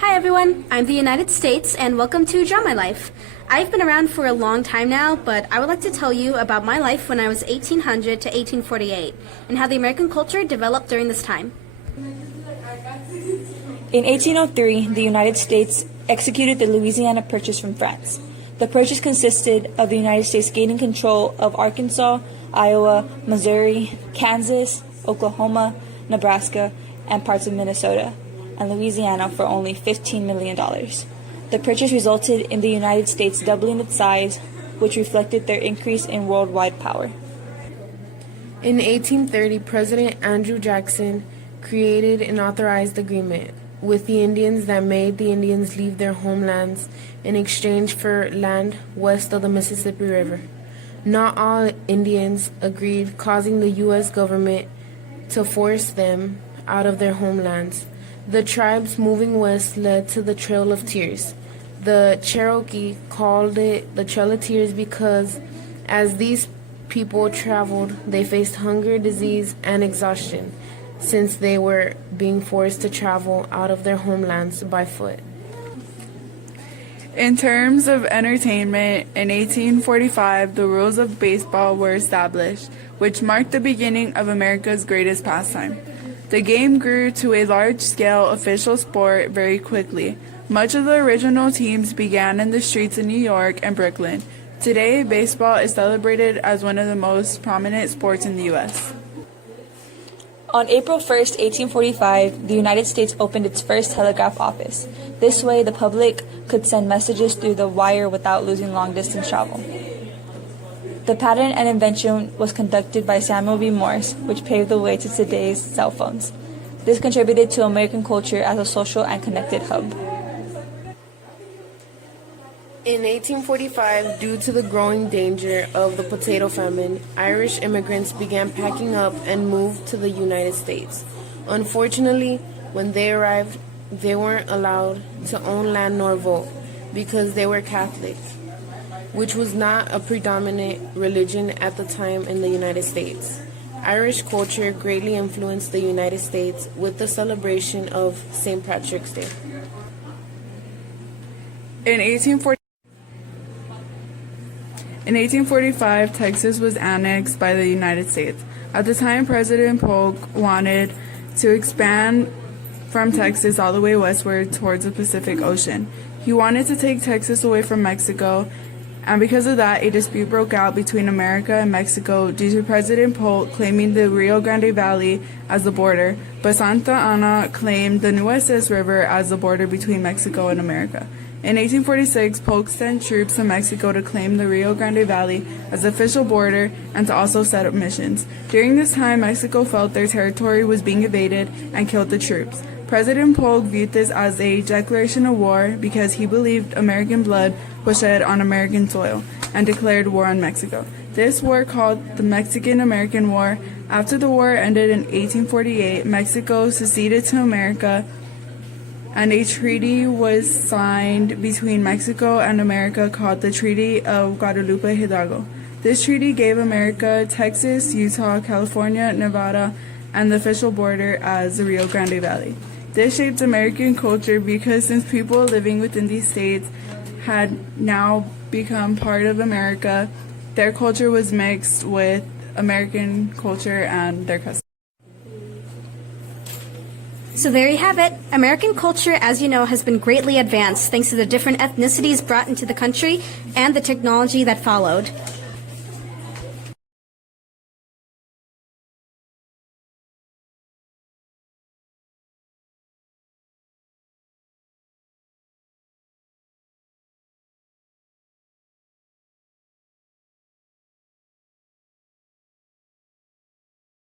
Hi everyone, I'm the United States and welcome to Draw My Life. I've been around for a long time now, but I would like to tell you about my life when I was 1800 to 1848 and how the American culture developed during this time. In 1803, the United States executed the Louisiana Purchase from France. The purchase consisted of the United States gaining control of Arkansas, Iowa, Missouri, Kansas, Oklahoma, Nebraska, and parts of Minnesota, and Louisiana for only $15 million. The purchase resulted in the United States doubling its size, which reflected their increase in worldwide power. In 1830, President Andrew Jackson created an authorized agreement with the Indians that made the Indians leave their homelands in exchange for land west of the Mississippi River. Not all Indians agreed, causing the U.S. government to force them out of their homelands. The tribes moving west led to the Trail of Tears. The Cherokee called it the Trail of Tears because as these people traveled, they faced hunger, disease, and exhaustion since they were being forced to travel out of their homelands by foot. In terms of entertainment, in 1845, the rules of baseball were established, which marked the beginning of America's greatest pastime. The game grew to a large-scale official sport very quickly. Much of the original teams began in the streets of New York and Brooklyn. Today, baseball is celebrated as one of the most prominent sports in the U.S. On April 1, 1845, the United States opened its first telegraph office. This way, the public could send messages through the wire without losing long-distance travel. The patent and invention was conducted by Samuel B. Morse, which paved the way to today's cell phones. This contributed to American culture as a social and connected hub. In 1845, due to the growing danger of the potato famine, Irish immigrants began packing up and moved to the United States. Unfortunately, when they arrived, they weren't allowed to own land nor vote because they were Catholic, which was not a predominant religion at the time in the United States. Irish culture greatly influenced the United States with the celebration of St. Patrick's Day. In 1845, Texas was annexed by the United States. At the time, President Polk wanted to expand from Texas all the way westward towards the Pacific Ocean. He wanted to take Texas away from Mexico, and because of that, a dispute broke out between America and Mexico due to President Polk claiming the Rio Grande Valley as the border, but Santa Anna claimed the Nueces River as the border between Mexico and America. In 1846, Polk sent troops to Mexico to claim the Rio Grande Valley as the official border and to also set up missions. During this time, Mexico felt their territory was being invaded and killed the troops. President Polk viewed this as a declaration of war because he believed American blood was shed on American soil and declared war on Mexico. This war, called the Mexican-American War, after the war ended in 1848, Mexico seceded to America, and a treaty was signed between Mexico and America called the Treaty of Guadalupe Hidalgo. This treaty gave America Texas, Utah, California, Nevada, and the official border as the Rio Grande Valley. This shaped American culture because since people living within these states had now become part of America, their culture was mixed with American culture and their customs. So there you have it. American culture, as you know, has been greatly advanced thanks to the different ethnicities brought into the country and the technology that followed.